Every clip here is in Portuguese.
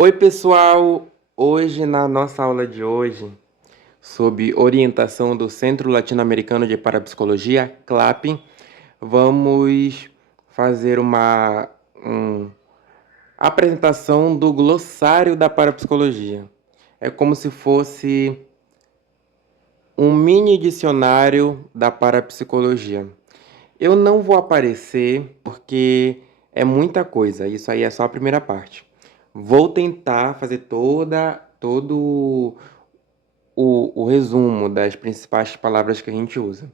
Oi, pessoal! Hoje, na nossa aula de hoje, sob orientação do Centro Latino-Americano de Parapsicologia, CLAP, vamos fazer uma apresentação do glossário da parapsicologia. É como se fosse um mini dicionário da parapsicologia. Eu não vou aparecer porque é muita coisa, isso aí é só a primeira parte. Vou tentar fazer todo o resumo das principais palavras que a gente usa.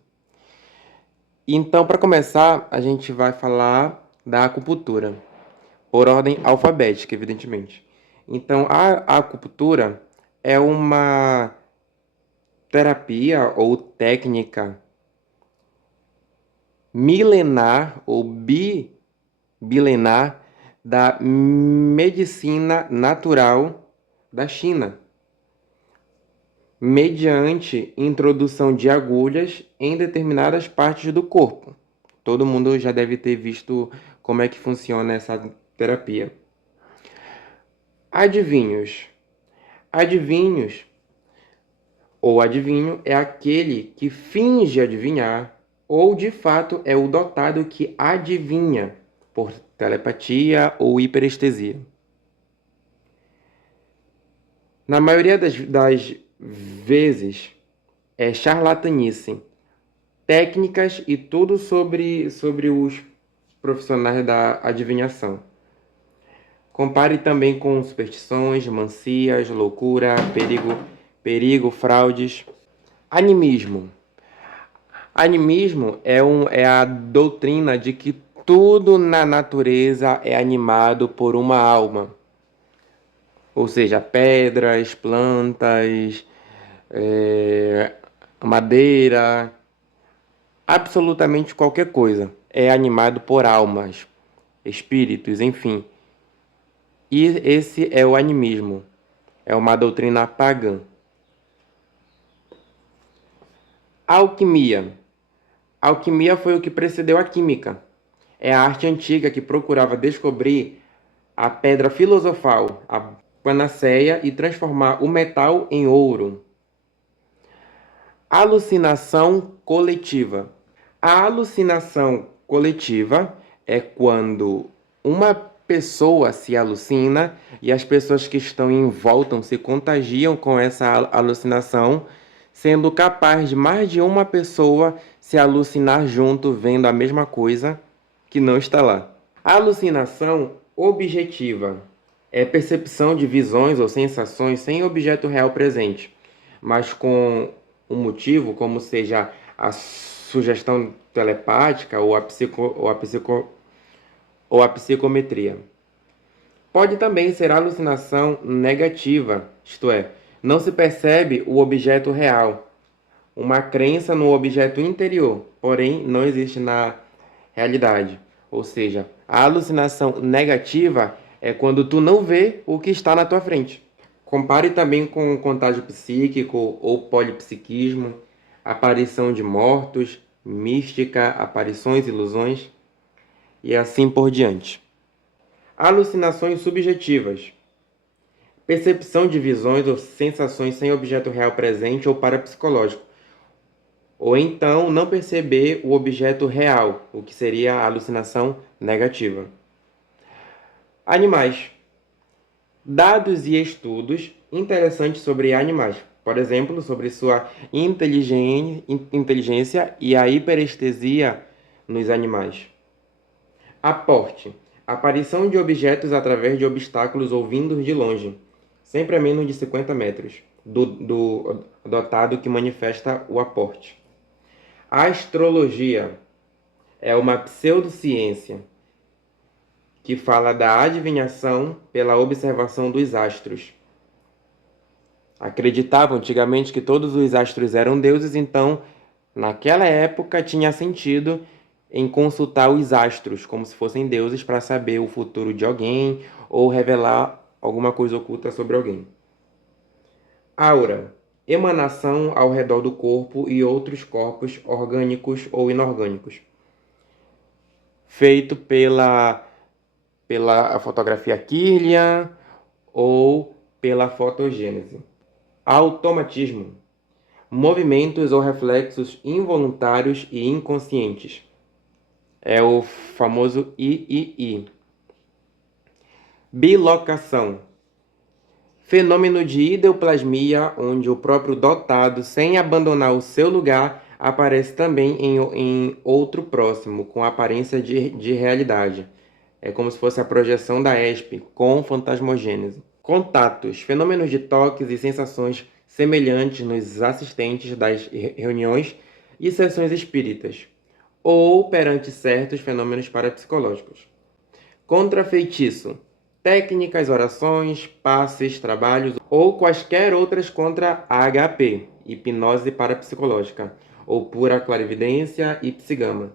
Então, para começar, a gente vai falar da acupuntura, por ordem alfabética, evidentemente. Então, a acupuntura é uma terapia ou técnica milenar ou bilenar da medicina natural da China, mediante introdução de agulhas em determinadas partes do corpo. Todo mundo já deve ter visto como é que funciona essa terapia. Adivinhos. Adivinhos ou adivinho é aquele que finge adivinhar ou de fato é o dotado que adivinha por telepatia ou hiperestesia. Na maioria das vezes é charlatanice, técnicas e tudo sobre os profissionais da adivinhação. Compare também com superstições, mancias, loucura, perigo, fraudes. Animismo. Animismo é a doutrina de que tudo na natureza é animado por uma alma. Ou seja, pedras, plantas, madeira, absolutamente qualquer coisa é animado por almas, espíritos, enfim. E esse é o animismo, é uma doutrina pagã. Alquimia. Alquimia foi o que precedeu a química. É a arte antiga que procurava descobrir a pedra filosofal, a panaceia, e transformar o metal em ouro. Alucinação coletiva. A alucinação coletiva é quando uma pessoa se alucina e as pessoas que estão em volta se contagiam com essa alucinação, sendo capaz de mais de uma pessoa se alucinar junto, vendo a mesma coisa que não está lá. A alucinação objetiva é percepção de visões ou sensações sem objeto real presente, mas com um motivo, como seja a sugestão telepática ou a psicometria. Pode também ser alucinação negativa, isto é, não se percebe o objeto real, uma crença no objeto interior, porém não existe na realidade. Ou seja, a alucinação negativa é quando tu não vê o que está na tua frente. Compare também com contágio psíquico ou polipsiquismo, aparição de mortos, mística, aparições, ilusões e assim por diante. Alucinações subjetivas. Percepção de visões ou sensações sem objeto real presente ou parapsicológico. Ou então não perceber o objeto real, o que seria a alucinação negativa. Animais. Dados e estudos interessantes sobre animais. Por exemplo, sobre sua inteligência e a hiperestesia nos animais. Aporte. Aparição de objetos através de obstáculos ou vindos de longe, sempre a menos de 50 metros, do dotado que manifesta o aporte. A astrologia é uma pseudociência que fala da adivinhação pela observação dos astros. Acreditavam antigamente que todos os astros eram deuses, então, naquela época, tinha sentido em consultar os astros como se fossem deuses para saber o futuro de alguém ou revelar alguma coisa oculta sobre alguém. Aura, emanação ao redor do corpo e outros corpos orgânicos ou inorgânicos. Feito pela fotografia Kirlian ou pela fotogênese. Automatismo. Movimentos ou reflexos involuntários e inconscientes. É o famoso III. Bilocação. Fenômeno de ideoplasmia, onde o próprio dotado, sem abandonar o seu lugar, aparece também em outro próximo, com aparência de realidade. É como se fosse a projeção da ESP, com fantasmogênese. Contatos. Fenômenos de toques e sensações semelhantes nos assistentes das reuniões e sessões espíritas, ou perante certos fenômenos parapsicológicos. Contrafeitiço. Técnicas, orações, passes, trabalhos ou quaisquer outras contra a HP, hipnose parapsicológica, ou pura clarividência e psigama.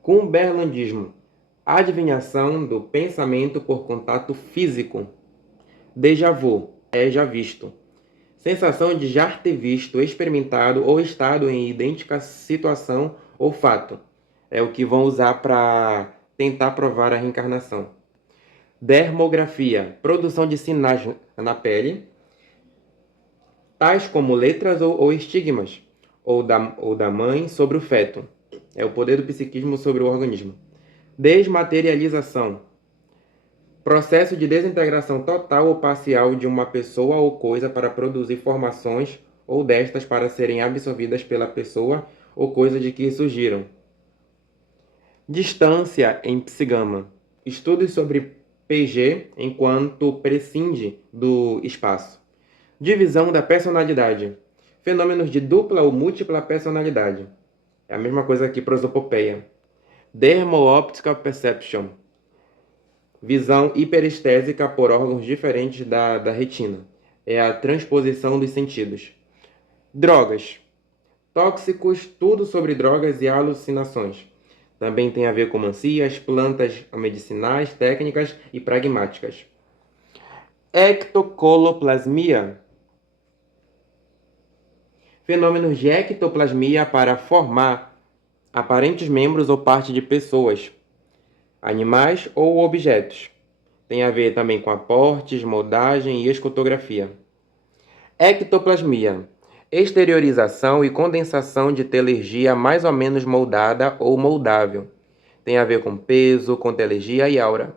Cumberlandismo. Adivinhação do pensamento por contato físico. Déjà vu, é já visto. Sensação de já ter visto, experimentado ou estado em idêntica situação ou fato. É o que vão usar para tentar provar a reencarnação. Dermografia, produção de sinais na pele, tais como letras ou estigmas, ou da mãe sobre o feto. É o poder do psiquismo sobre o organismo. Desmaterialização, processo de desintegração total ou parcial de uma pessoa ou coisa para produzir formações ou destas para serem absorvidas pela pessoa ou coisa de que surgiram. Distância em psigama, estudos sobre PG enquanto prescinde do espaço. Divisão da personalidade. Fenômenos de dupla ou múltipla personalidade. É a mesma coisa aqui prosopopeia. Dermo-optical perception. Visão hiperestésica por órgãos diferentes da retina. É a transposição dos sentidos. Drogas. Tóxicos, tudo sobre drogas e alucinações. Também tem a ver com mancias, plantas medicinais, técnicas e pragmáticas. Ectocoloplasmia. Fenômenos de ectoplasmia para formar aparentes membros ou parte de pessoas, animais ou objetos. Tem a ver também com aportes, moldagem e escotografia. Ectoplasmia. Exteriorização e condensação de telergia mais ou menos moldada ou moldável. Tem a ver com peso, com telergia e aura.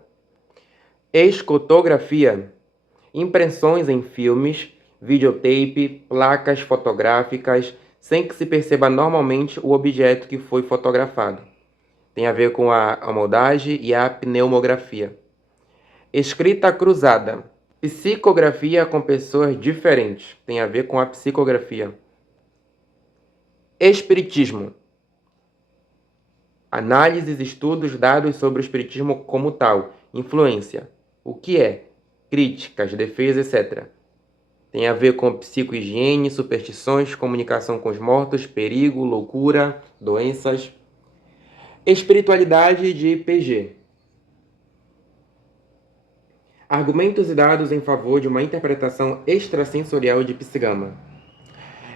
Escotografia. Impressões em filmes, videotape, placas fotográficas, sem que se perceba normalmente o objeto que foi fotografado. Tem a ver com a moldagem e a pneumografia. Escrita cruzada. Psicografia com pessoas diferentes. Tem a ver com a psicografia. Espiritismo. Análises, estudos, dados sobre o espiritismo como tal. Influência. O que é? Críticas, defesa, etc. Tem a ver com psicohigiene, superstições, comunicação com os mortos, perigo, loucura, doenças. Espiritualidade de PG. Argumentos e dados em favor de uma interpretação extrasensorial de psigama.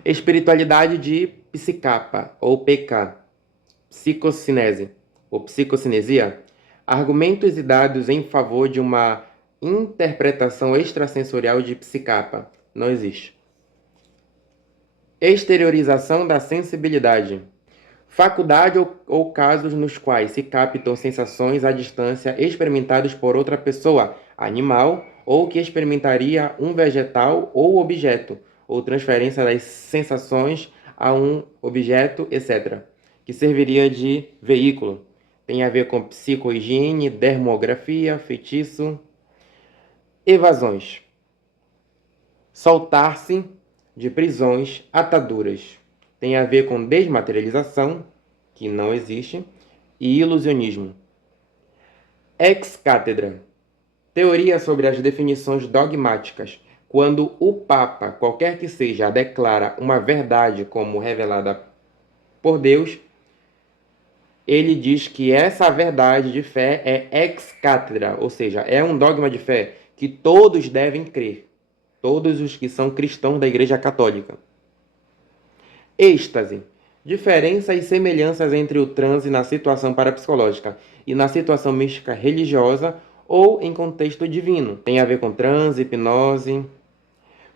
Espiritualidade de psicapa, ou PK. Psicocinese, ou psicocinesia. Argumentos e dados em favor de uma interpretação extrasensorial de psicapa. Não existe. Exteriorização da sensibilidade. Faculdade ou casos nos quais se captam sensações à distância experimentadas por outra pessoa, animal, ou que experimentaria um vegetal ou objeto, ou transferência das sensações a um objeto, etc., que serviria de veículo. Tem a ver com psicohigiene, dermografia, feitiço. Evasões. Soltar-se de prisões, ataduras. Tem a ver com desmaterialização, que não existe, e ilusionismo. Ex-cátedra. Teoria sobre as definições dogmáticas. Quando o Papa, qualquer que seja, declara uma verdade como revelada por Deus, ele diz que essa verdade de fé é ex-cátedra, ou seja, é um dogma de fé que todos devem crer. Todos os que são cristãos da Igreja Católica. Êxtase. Diferenças e semelhanças entre o transe na situação parapsicológica e na situação mística religiosa ou em contexto divino. Tem a ver com transe, hipnose.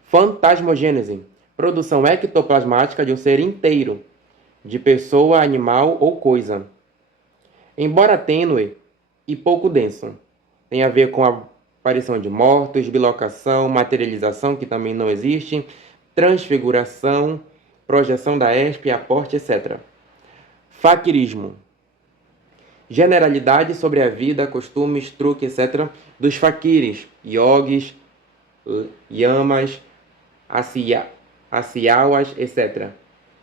Fantasmogênese, produção ectoplasmática de um ser inteiro, de pessoa, animal ou coisa. Embora tênue e pouco denso. Tem a ver com a aparição de mortos, bilocação, materialização, que também não existe, transfiguração, projeção da espe, aporte, etc. Faquirismo. Generalidade sobre a vida, costumes, truque, etc. dos faquires, yogis, yamas, asiawas, etc.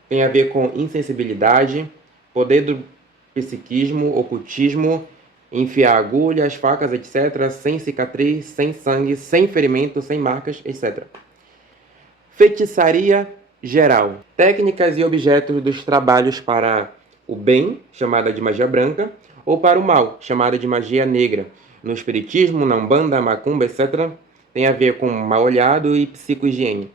Tem a ver com insensibilidade, poder do psiquismo, ocultismo, enfiar agulhas, facas, etc., sem cicatriz, sem sangue, sem ferimento, sem marcas, etc. Feitiçaria geral. Técnicas e objetos dos trabalhos para o bem, chamada de magia branca, ou para o mal, chamada de magia negra. No espiritismo, na umbanda, macumba, etc., tem a ver com mal-olhado e psicohigiene.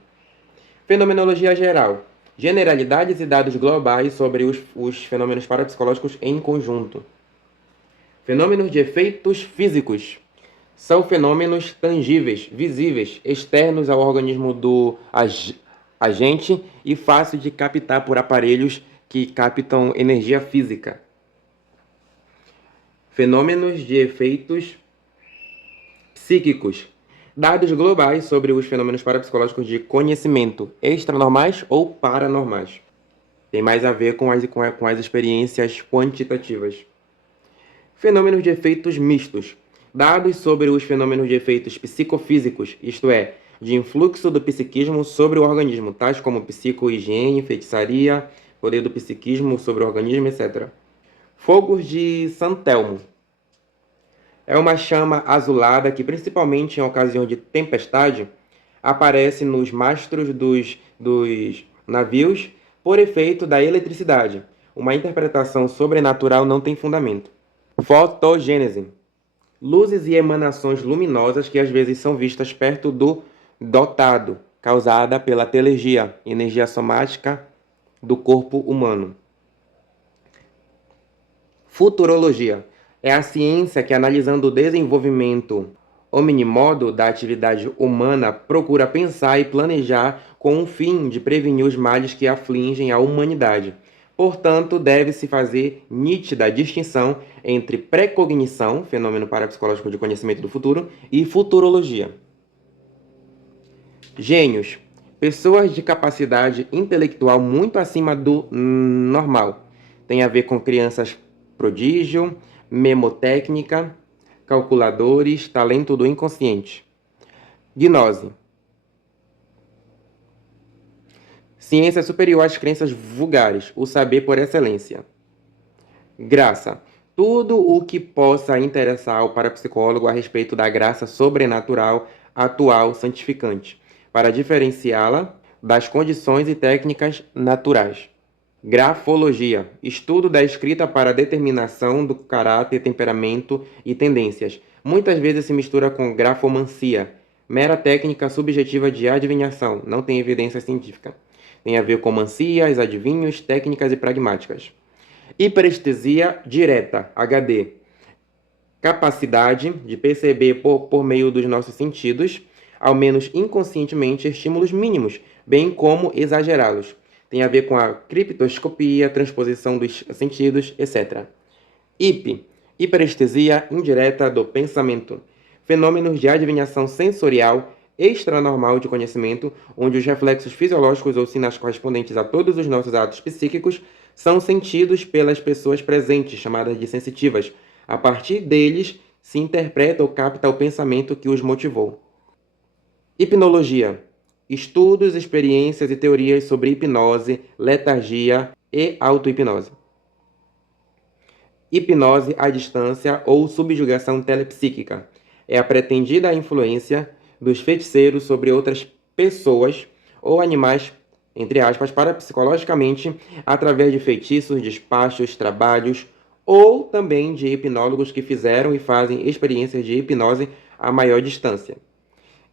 Fenomenologia geral. Generalidades e dados globais sobre os fenômenos parapsicológicos em conjunto. Fenômenos de efeitos físicos. São fenômenos tangíveis, visíveis, externos ao organismo do agente e fácil de captar por aparelhos que captam energia física. Fenômenos de efeitos psíquicos. Dados globais sobre os fenômenos parapsicológicos de conhecimento, extranormais ou paranormais. Tem mais a ver com as experiências quantitativas. Fenômenos de efeitos mistos. Dados sobre os fenômenos de efeitos psicofísicos, isto é, de influxo do psiquismo sobre o organismo, tais como psicohigiene, feitiçaria, poder do psiquismo sobre o organismo, etc. Fogos de Santelmo. É uma chama azulada que, principalmente em ocasião de tempestade, aparece nos mastros dos navios por efeito da eletricidade. Uma interpretação sobrenatural não tem fundamento. Fotogênese. Luzes e emanações luminosas que às vezes são vistas perto do dotado, causada pela telergia, energia somática do corpo humano. Futurologia. É a ciência que, analisando o desenvolvimento omnimodo da atividade humana, procura pensar e planejar com o fim de prevenir os males que afligem a humanidade. Portanto, deve-se fazer nítida distinção entre precognição, fenômeno parapsicológico de conhecimento do futuro, e futurologia. Gênios. Pessoas de capacidade intelectual muito acima do normal. Tem a ver com crianças prodígio, memotécnica, calculadores, talento do inconsciente. Gnose. Ciência superior às crenças vulgares, o saber por excelência. Graça. Tudo o que possa interessar ao parapsicólogo a respeito da graça sobrenatural, atual, santificante, para diferenciá-la das condições e técnicas naturais. Grafologia. Estudo da escrita para a determinação do caráter, temperamento e tendências. Muitas vezes se mistura com grafomancia, mera técnica subjetiva de adivinhação, não tem evidência científica. Tem a ver com mancias, adivinhos, técnicas e pragmáticas. Hiperestesia direta, HD. Capacidade de perceber por meio dos nossos sentidos, ao menos inconscientemente, estímulos mínimos, bem como exagerá-los. Tem a ver com a criptoscopia, transposição dos sentidos, etc. Hiperestesia indireta do pensamento. Fenômenos de adivinhação sensorial extranormal de conhecimento, onde os reflexos fisiológicos ou sinais correspondentes a todos os nossos atos psíquicos são sentidos pelas pessoas presentes, chamadas de sensitivas. A partir deles, se interpreta ou capta o pensamento que os motivou. Hipnologia. Estudos, experiências e teorias sobre hipnose, letargia e auto-hipnose. Hipnose à distância ou subjugação telepsíquica. É a pretendida influência dos feiticeiros sobre outras pessoas ou animais, entre aspas, parapsicologicamente, através de feitiços, despachos, trabalhos, ou também de hipnólogos que fizeram e fazem experiências de hipnose a maior distância.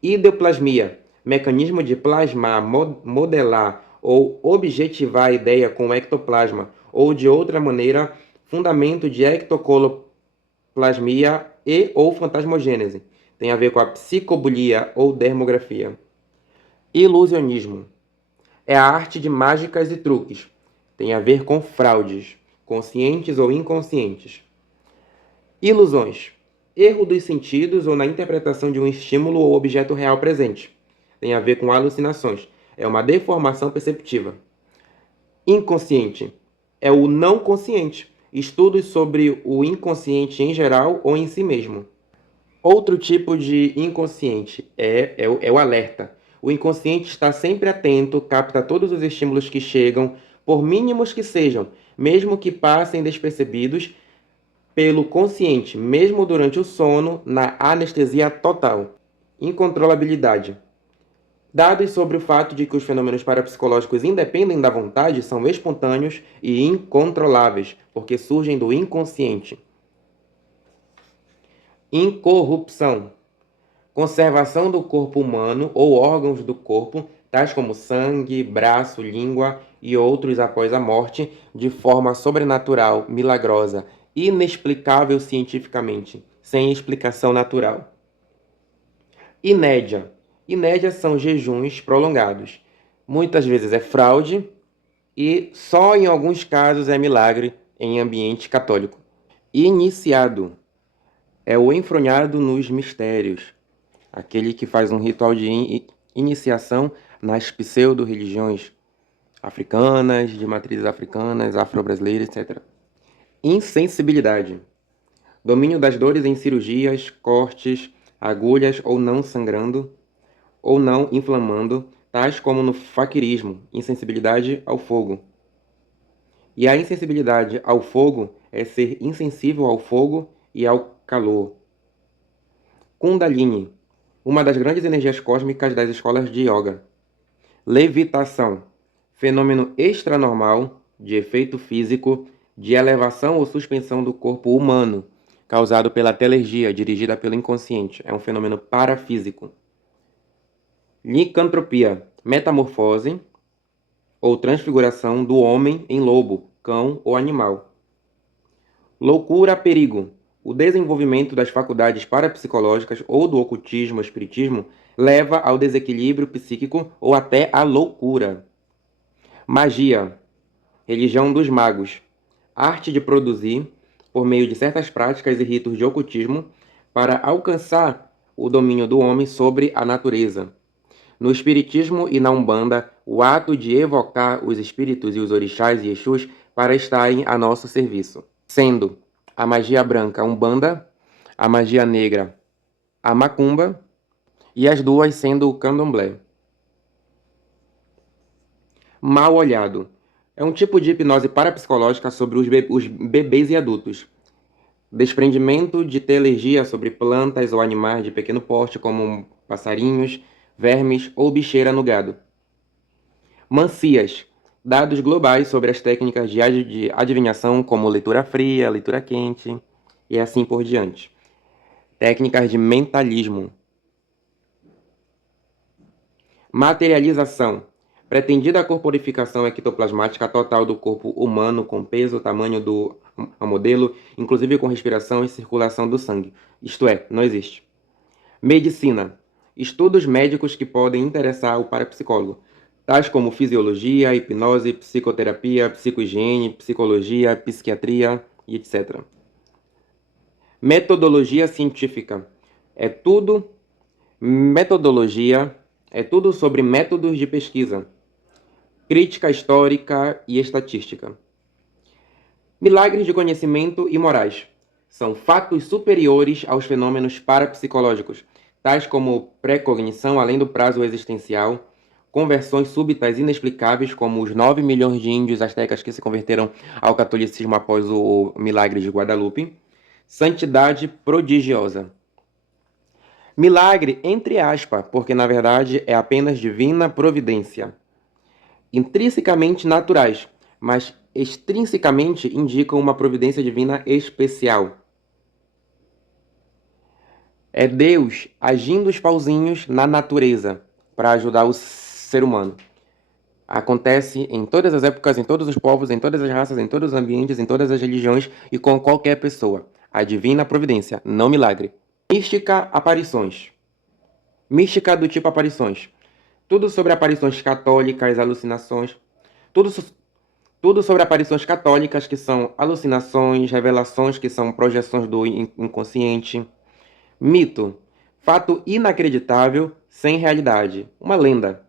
Ideoplasmia. Mecanismo de plasmar, modelar ou objetivar a ideia com o ectoplasma, ou de outra maneira, fundamento de ectoplasmia e ou fantasmogênese. Tem a ver com a psicobulia ou dermografia. Ilusionismo. É a arte de mágicas e truques. Tem a ver com fraudes, conscientes ou inconscientes. Ilusões. Erro dos sentidos ou na interpretação de um estímulo ou objeto real presente. Tem a ver com alucinações. É uma deformação perceptiva. Inconsciente. É o não consciente. Estudos sobre o inconsciente em geral ou em si mesmo. Outro tipo de inconsciente é o alerta. O inconsciente está sempre atento, capta todos os estímulos que chegam, por mínimos que sejam, mesmo que passem despercebidos pelo consciente, mesmo durante o sono, na anestesia total. Incontrolabilidade. Dados sobre o fato de que os fenômenos parapsicológicos independem da vontade são espontâneos e incontroláveis, porque surgem do inconsciente. Incorrupção. Conservação do corpo humano ou órgãos do corpo, tais como sangue, braço, língua e outros após a morte, de forma sobrenatural, milagrosa, inexplicável cientificamente, sem explicação natural. Inédia. Inédia são jejuns prolongados. Muitas vezes é fraude e só em alguns casos é milagre em ambiente católico. Iniciado. É o enfronhado nos mistérios, aquele que faz um ritual de iniciação nas pseudo-religiões africanas, de matrizes africanas, afro-brasileiras, etc. Insensibilidade. Domínio das dores em cirurgias, cortes, agulhas ou não sangrando, ou não inflamando, tais como no faquirismo, insensibilidade ao fogo. E a insensibilidade ao fogo é ser insensível ao fogo e ao calor. Kundalini, uma das grandes energias cósmicas das escolas de yoga. Levitação, fenômeno extranormal de efeito físico de elevação ou suspensão do corpo humano, causado pela telergia dirigida pelo inconsciente. É um fenômeno parafísico. Licantropia, metamorfose ou transfiguração do homem em lobo, cão ou animal. Loucura, perigo. O desenvolvimento das faculdades parapsicológicas ou do ocultismo ou espiritismo leva ao desequilíbrio psíquico ou até à loucura. Magia, religião dos magos, arte de produzir, por meio de certas práticas e ritos de ocultismo, para alcançar o domínio do homem sobre a natureza. No espiritismo e na Umbanda, o ato de evocar os espíritos e os orixás e exus para estarem a nosso serviço, sendo a magia branca a Umbanda, a magia negra a Macumba e as duas sendo o Candomblé. Mal olhado. É um tipo de hipnose parapsicológica sobre os bebês e adultos. Desprendimento de ter alergia sobre plantas ou animais de pequeno porte, como passarinhos, vermes ou bicheira no gado. Mancias. Dados globais sobre as técnicas de adivinhação, como leitura fria, leitura quente e assim por diante. Técnicas de mentalismo. Materialização. Pretendida corporificação ectoplasmática total do corpo humano com peso, tamanho do modelo, inclusive com respiração e circulação do sangue. Isto é, não existe. Medicina. Estudos médicos que podem interessar o parapsicólogo, tais como fisiologia, hipnose, psicoterapia, psicohigiene, psicologia, psiquiatria e etc. Metodologia científica. Metodologia é tudo sobre métodos de pesquisa, crítica histórica e estatística. Milagres de conhecimento e morais. São fatos superiores aos fenômenos parapsicológicos, tais como precognição além do prazo existencial, conversões súbitas inexplicáveis, como os 9 milhões de índios astecas que se converteram ao catolicismo após o milagre de Guadalupe, santidade prodigiosa. Milagre, entre aspas, porque na verdade é apenas divina providência. Intrinsecamente naturais, mas extrinsecamente indicam uma providência divina especial. É Deus agindo os pauzinhos na natureza para ajudar o ser humano. Acontece em todas as épocas, em todos os povos, em todas as raças, em todos os ambientes, em todas as religiões e com qualquer pessoa. a divina providência, não milagre. Mística, aparições. Mística do tipo aparições. Tudo sobre aparições católicas, alucinações. Tudo, tudo sobre aparições católicas, que são alucinações, revelações, que são projeções do inconsciente. Mito. Fato inacreditável, sem realidade. Uma lenda.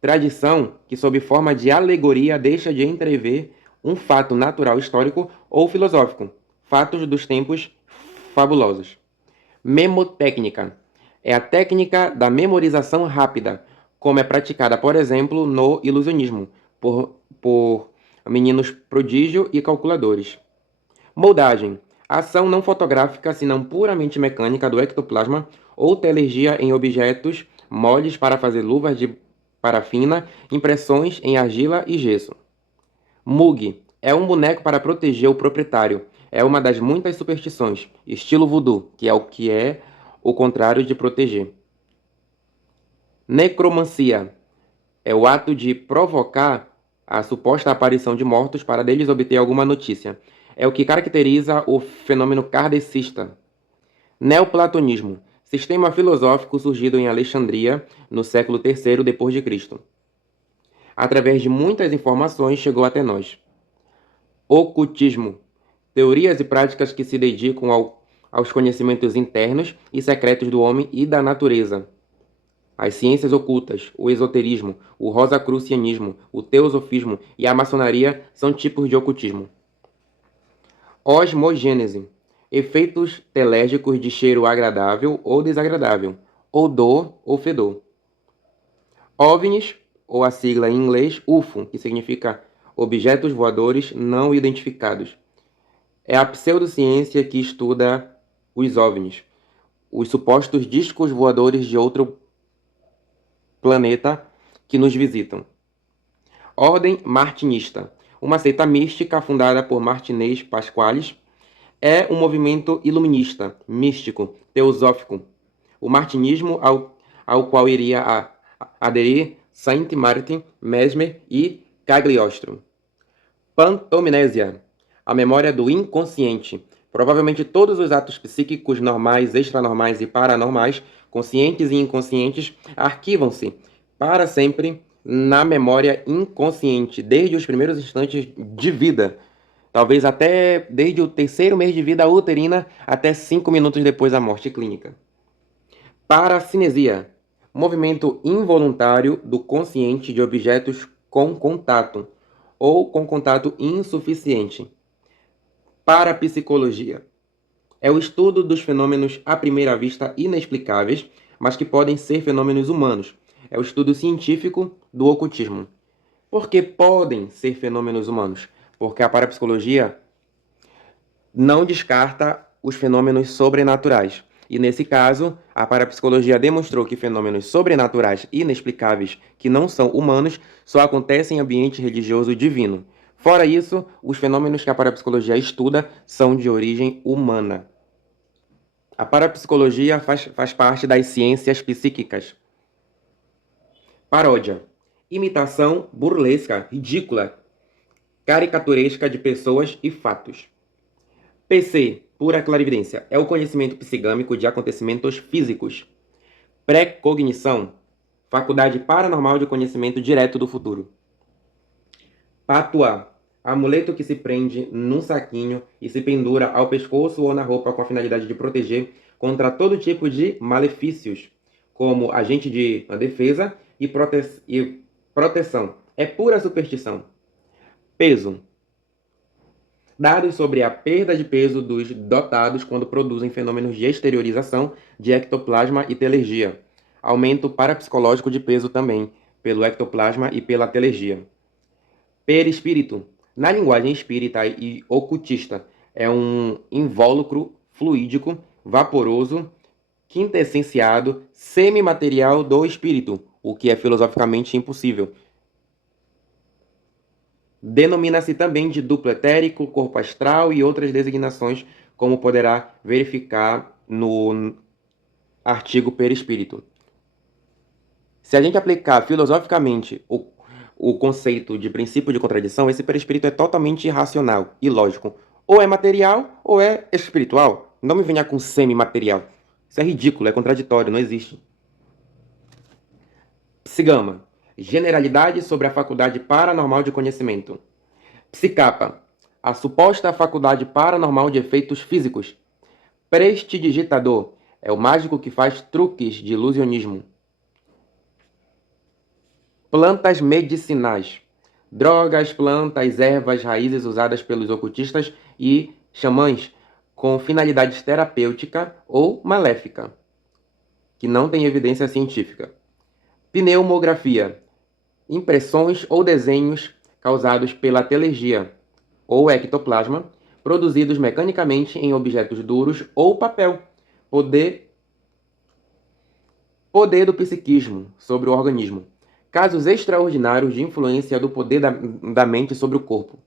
Tradição que, sob forma de alegoria, deixa de entrever um fato natural, histórico ou filosófico. Fatos dos tempos fabulosos. Memotécnica. É a técnica da memorização rápida, como é praticada, por exemplo, no ilusionismo, por meninos prodígio e calculadores. Moldagem. Ação não fotográfica, senão puramente mecânica do ectoplasma ou telergia em objetos moles para fazer luvas de parafina, impressões em argila e gesso. Mug. É um boneco para proteger o proprietário. É uma das muitas superstições, estilo voodoo, que é o contrário de proteger. Necromancia. É o ato de provocar a suposta aparição de mortos para deles obter alguma notícia. É o que caracteriza o fenômeno kardecista. Neoplatonismo. Sistema filosófico surgido em Alexandria no século III d.C. Através de muitas informações chegou até nós. Ocultismo. Teorias e práticas que se dedicam aos conhecimentos internos e secretos do homem e da natureza. As ciências ocultas, o esoterismo, o rosacrucianismo, o teosofismo e a maçonaria são tipos de ocultismo. Osmogênese. Efeitos telérgicos de cheiro agradável ou desagradável, odor ou fedor. OVNIs, ou a sigla em inglês UFO, que significa Objetos Voadores Não Identificados. É a pseudociência que estuda os OVNIs, os supostos discos voadores de outro planeta que nos visitam. Ordem Martinista. Uma seita mística fundada por Martinez Pasquales. É um movimento iluminista, místico, teosófico. O martinismo ao qual iria aderir Saint Martin, Mesmer e Cagliostro. Pantomnésia. A memória do inconsciente. Provavelmente todos os atos psíquicos normais, extranormais e paranormais, conscientes e inconscientes, arquivam-se para sempre na memória inconsciente, desde os primeiros instantes de vida. Talvez até desde o terceiro mês de vida uterina até 5 minutos depois da morte clínica. Paracinesia. Movimento involuntário do consciente de objetos com contato ou com contato insuficiente. Parapsicologia. É o estudo dos fenômenos à primeira vista inexplicáveis, mas que podem ser fenômenos humanos. É o estudo científico do ocultismo. Por que podem ser fenômenos humanos? Porque a parapsicologia não descarta os fenômenos sobrenaturais. E nesse caso, a parapsicologia demonstrou que fenômenos sobrenaturais inexplicáveis que não são humanos só acontecem em ambiente religioso divino. Fora isso, os fenômenos que a parapsicologia estuda são de origem humana. A parapsicologia faz parte das ciências psíquicas. Paródia. Imitação burlesca, ridícula, caricaturesca de pessoas e fatos. PC, pura clarividência, é o conhecimento psigâmico de acontecimentos físicos. Precognição, faculdade paranormal de conhecimento direto do futuro. Patuá, amuleto que se prende num saquinho e se pendura ao pescoço ou na roupa com a finalidade de proteger contra todo tipo de malefícios, como agente de defesa e proteção. É pura superstição. Peso. Dados sobre a perda de peso dos dotados quando produzem fenômenos de exteriorização de ectoplasma e telergia. Aumento parapsicológico de peso também, pelo ectoplasma e pela telergia. Perispírito. Na linguagem espírita e ocultista, é um invólucro fluídico, vaporoso, quintessenciado, semimaterial do espírito, o que é filosoficamente impossível. Denomina-se também de duplo etérico, corpo astral e outras designações, como poderá verificar no artigo perispírito. Se a gente aplicar filosoficamente o conceito de princípio de contradição, esse perispírito é totalmente irracional, ilógico. Ou é material ou é espiritual. Não me venha com semimaterial. Isso é ridículo, é contraditório, não existe. Psigama. Generalidade sobre a faculdade paranormal de conhecimento. Psicapa. A suposta faculdade paranormal de efeitos físicos. Prestidigitador. É o mágico que faz truques de ilusionismo. Plantas medicinais. Drogas, plantas, ervas, raízes usadas pelos ocultistas e xamãs com finalidades terapêutica ou maléfica, que não tem evidência científica. Pneumografia. Impressões ou desenhos causados pela telergia ou ectoplasma, produzidos mecanicamente em objetos duros ou papel. Poder do psiquismo sobre o organismo. Casos extraordinários de influência do poder da mente sobre o corpo.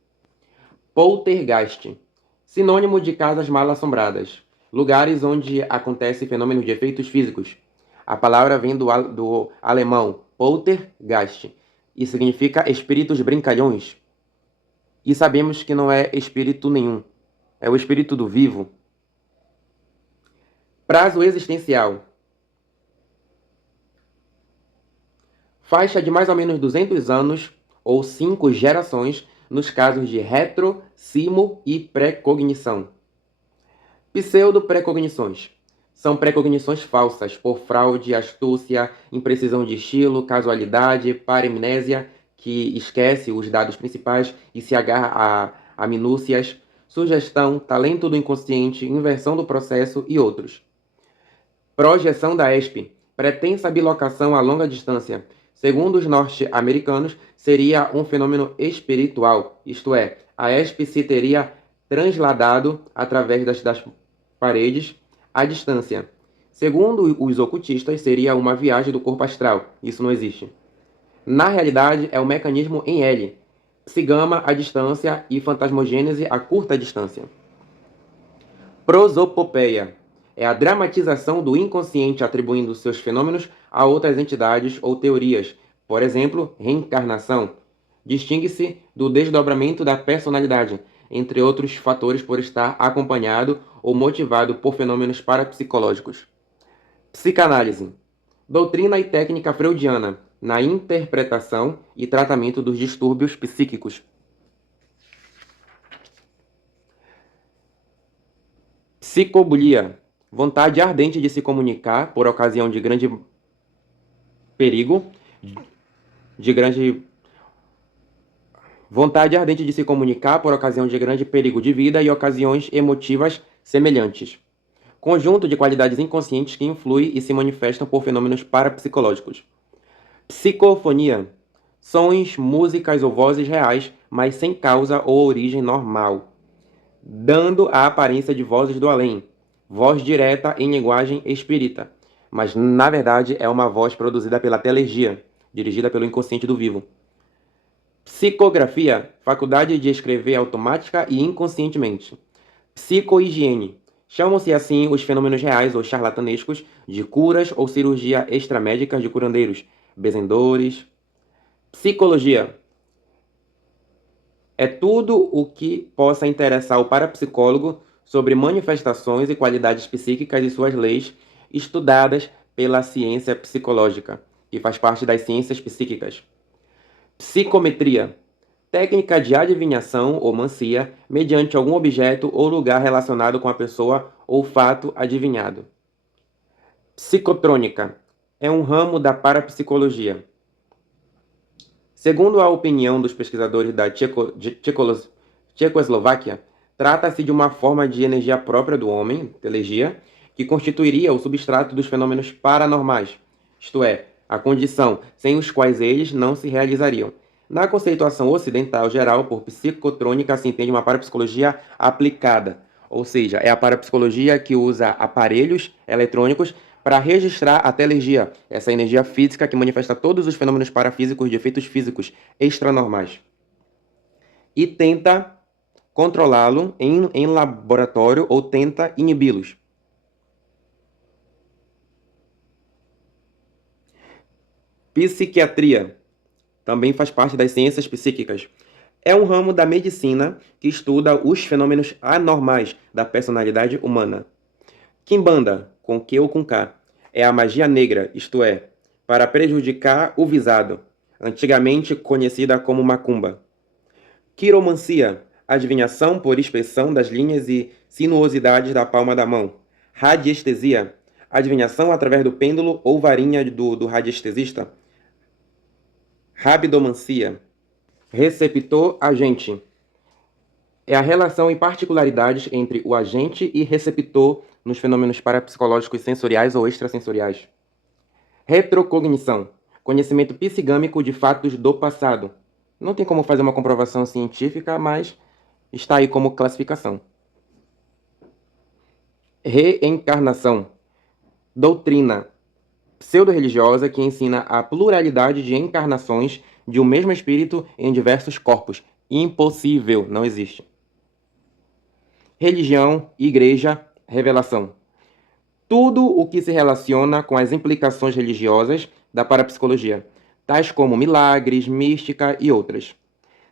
Poltergeist. Sinônimo de casas mal-assombradas. Lugares onde acontece fenômenos de efeitos físicos. A palavra vem do alemão Poltergeist e significa espíritos brincalhões. E sabemos que não é espírito nenhum. É o espírito do vivo. Prazo existencial. Faixa de mais ou menos 200 anos ou 5 gerações nos casos de retro, simo e precognição. Pseudo-precognições. São precognições falsas por fraude, astúcia, imprecisão de estilo, casualidade, paremnésia, que esquece os dados principais e se agarra a minúcias, sugestão, talento do inconsciente, inversão do processo e outros. Projeção da ESP. Pretensa bilocação a longa distância. Segundo os norte-americanos, seria um fenômeno espiritual, isto é, a ESP se teria transladado através das paredes à distância. Segundo os ocultistas, seria uma viagem do corpo astral. Isso não existe. Na realidade, é um mecanismo em L. Psigama à distância e fantasmogênese a curta distância. Prosopopeia. É a dramatização do inconsciente atribuindo seus fenômenos a outras entidades ou teorias. Por exemplo, reencarnação. Distingue-se do desdobramento da personalidade, entre outros fatores por estar acompanhado ou motivado por fenômenos parapsicológicos. Psicanálise. Doutrina e técnica freudiana na interpretação e tratamento dos distúrbios psíquicos. Psicobulia. Vontade ardente de se comunicar por ocasião de grande perigo, vontade ardente de se comunicar por ocasião de grande perigo de vida e ocasiões emotivas semelhantes. Conjunto de qualidades inconscientes que influem e se manifestam por fenômenos parapsicológicos. Psicofonia. Sons, músicas ou vozes reais, mas sem causa ou origem normal, dando a aparência de vozes do além. Voz direta em linguagem espírita, mas na verdade é uma voz produzida pela telergia, dirigida pelo inconsciente do vivo. Psicografia, faculdade de escrever automática e inconscientemente. Psicohigiene, chamam-se assim os fenômenos reais ou charlatanescos de curas ou cirurgia extramédica de curandeiros, benzedores. Psicologia, é tudo o que possa interessar o parapsicólogo sobre manifestações e qualidades psíquicas e suas leis, estudadas pela ciência psicológica, que faz parte das ciências psíquicas. Psicometria. Técnica de adivinhação ou mancia mediante algum objeto ou lugar relacionado com a pessoa ou fato adivinhado. Psicotrônica. É um ramo da parapsicologia. Segundo a opinião dos pesquisadores da Tchecoslováquia, trata-se de uma forma de energia própria do homem, telergia, que constituiria o substrato dos fenômenos paranormais, isto é, a condição sem os quais eles não se realizariam. Na conceituação ocidental geral, por psicotrônica se entende uma parapsicologia aplicada, ou seja, é a parapsicologia que usa aparelhos eletrônicos para registrar a telergia, essa energia física que manifesta todos os fenômenos parafísicos de efeitos físicos extranormais, e tenta controlá-lo em laboratório ou tenta inibi-los. Psiquiatria também faz parte das ciências psíquicas. É um ramo da medicina que estuda os fenômenos anormais da personalidade humana. Quimbanda, com Q ou com K, é a magia negra, isto é, para prejudicar o visado, antigamente conhecida como macumba. Quiromancia, adivinhação por inspeção das linhas e sinuosidades da palma da mão. Radiestesia, adivinhação através do pêndulo ou varinha do radiestesista. Rabidomancia, receptor-agente. É a relação e particularidades entre o agente e receptor nos fenômenos parapsicológicos sensoriais ou extrasensoriais. Retrocognição, conhecimento psigâmico de fatos do passado. Não tem como fazer uma comprovação científica, mas está aí como classificação. Reencarnação, doutrina pseudo-religiosa que ensina a pluralidade de encarnações de um mesmo espírito em diversos corpos. Impossível, não existe. Religião, igreja, revelação. Tudo o que se relaciona com as implicações religiosas da parapsicologia, tais como milagres, mística e outras.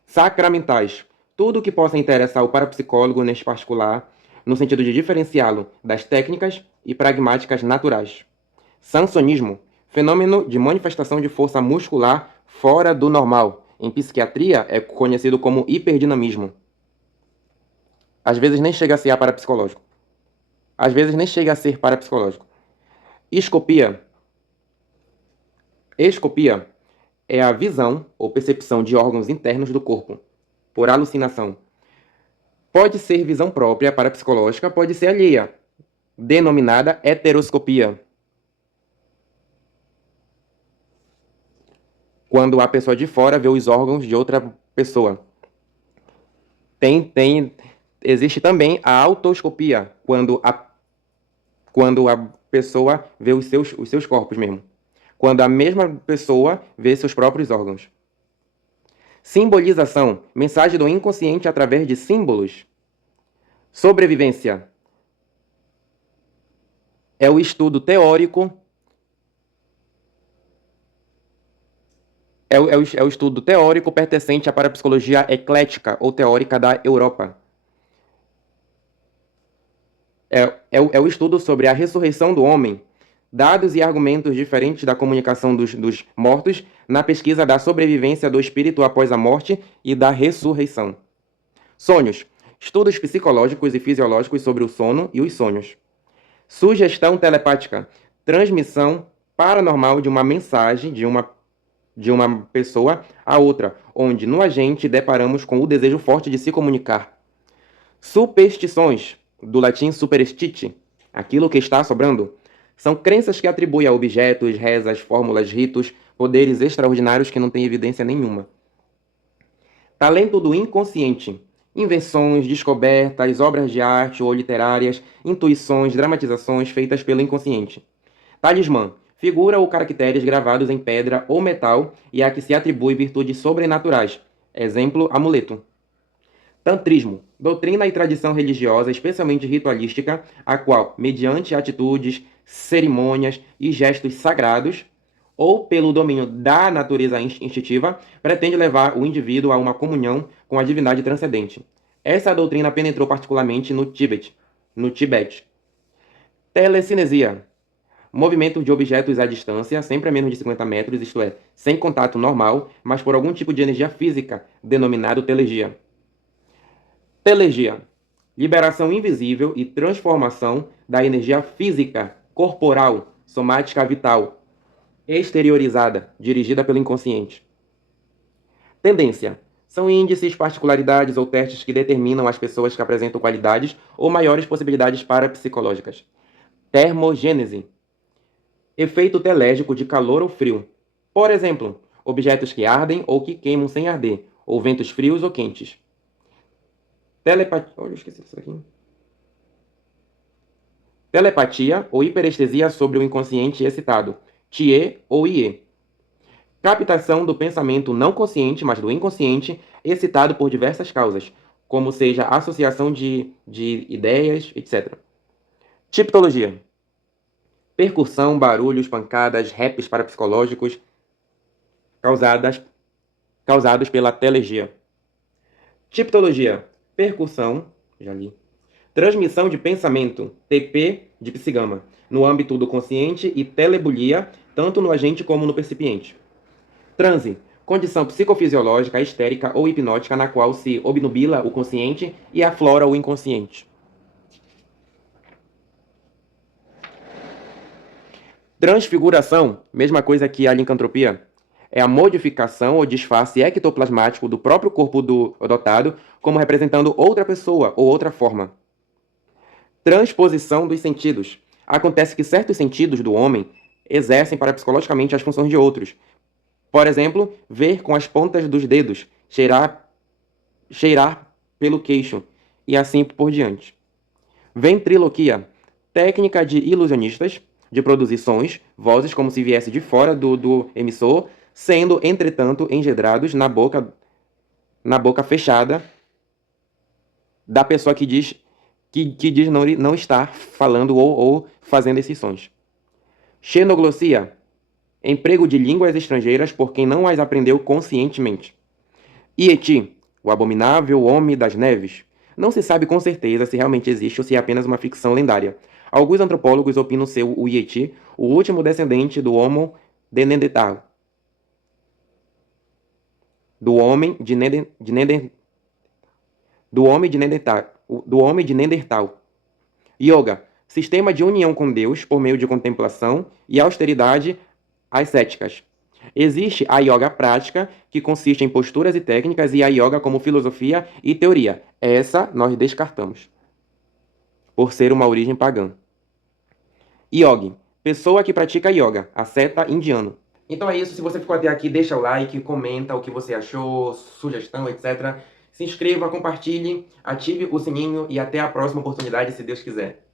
Sacramentais. Tudo o que possa interessar o parapsicólogo neste particular, no sentido de diferenciá-lo das técnicas e pragmáticas naturais. Sansonismo. Fenômeno de manifestação de força muscular fora do normal. Em psiquiatria é conhecido como hiperdinamismo. Às vezes nem chega a ser parapsicológico. Às vezes nem chega a ser parapsicológico. Escopia. Escopia é a visão ou percepção de órgãos internos do corpo, por alucinação. Pode ser visão própria parapsicológica, pode ser alheia, denominada heteroscopia. Quando a pessoa de fora vê os órgãos de outra pessoa. Existe também a autoscopia, quando a pessoa vê os seus corpos mesmo. Quando a mesma pessoa vê seus próprios órgãos. Simbolização, mensagem do inconsciente através de símbolos. Sobrevivência é o estudo teórico. É o estudo teórico pertencente à parapsicologia eclética ou teórica da Europa. É o estudo sobre a ressurreição do homem, dados e argumentos diferentes da comunicação dos mortos na pesquisa da sobrevivência do espírito após a morte e da ressurreição. Sonhos, estudos psicológicos e fisiológicos sobre o sono e os sonhos. Sugestão telepática, transmissão paranormal de uma mensagem de uma pessoa a outra, onde no agente deparamos com o desejo forte de se comunicar. Superstições, do latim superstite, aquilo que está sobrando, são crenças que atribuem a objetos, rezas, fórmulas, ritos, poderes extraordinários que não têm evidência nenhuma. Talento do inconsciente, invenções, descobertas, obras de arte ou literárias, intuições, dramatizações feitas pelo inconsciente. Talismã, figura ou caracteres gravados em pedra ou metal e a que se atribui virtudes sobrenaturais. Exemplo, amuleto. Tantrismo, doutrina e tradição religiosa, especialmente ritualística, a qual, mediante atitudes, cerimônias e gestos sagrados, ou pelo domínio da natureza instintiva, pretende levar o indivíduo a uma comunhão com a divindade transcendente. Essa doutrina penetrou particularmente no Tibete. Telecinesia, movimento de objetos à distância, sempre a menos de 50 metros, isto é, sem contato normal, mas por algum tipo de energia física, denominado telegia. Telegia, liberação invisível e transformação da energia física, corporal, somática vital, exteriorizada, dirigida pelo inconsciente. Tendência, são índices, particularidades ou testes que determinam as pessoas que apresentam qualidades ou maiores possibilidades parapsicológicas. Termogênese, efeito telérgico de calor ou frio. Por exemplo, objetos que ardem ou que queimam sem arder, ou ventos frios ou quentes. Telepatia ou hiperestesia sobre o inconsciente excitado, TIE ou IE. Captação do pensamento não consciente, mas do inconsciente, excitado por diversas causas, como seja associação de ideias, etc. Tipologia. Percussão, barulhos, pancadas, raps parapsicológicos causados pela telegia. Tipologia. Percussão, já li. Transmissão de pensamento, TP de psigama, no âmbito do consciente e telebulia, tanto no agente como no percipiente. Transe, condição psicofisiológica, histérica ou hipnótica na qual se obnubila o consciente e aflora o inconsciente. Transfiguração, mesma coisa que a licantropia, é a modificação ou disfarce ectoplasmático do próprio corpo do dotado, como representando outra pessoa ou outra forma. Transposição dos sentidos. Acontece que certos sentidos do homem exercem parapsicologicamente as funções de outros. Por exemplo, ver com as pontas dos dedos, cheirar pelo queixo, e assim por diante. Ventriloquia. Técnica de ilusionistas de produzir sons, vozes como se viesse de fora do emissor, sendo, entretanto, engedrados na boca fechada da pessoa que diz não estar falando ou fazendo esses sons. Xenoglossia. Emprego de línguas estrangeiras por quem não as aprendeu conscientemente. Yeti, o abominável homem das neves. Não se sabe com certeza se realmente existe ou se é apenas uma ficção lendária. Alguns antropólogos opinam ser o Yeti o último descendente do Homo de Neandertal. Do homem de Neandertal. Yoga, sistema de união com Deus por meio de contemplação e austeridade ascéticas. Existe a yoga prática, que consiste em posturas e técnicas, e a yoga como filosofia e teoria. Essa nós descartamos, por ser uma origem pagã. Yogi, pessoa que pratica yoga, asceta indiano. Então é isso, se você ficou até aqui, deixa o like, comenta o que você achou, sugestão, etc. Se inscreva, compartilhe, ative o sininho e até a próxima oportunidade, se Deus quiser.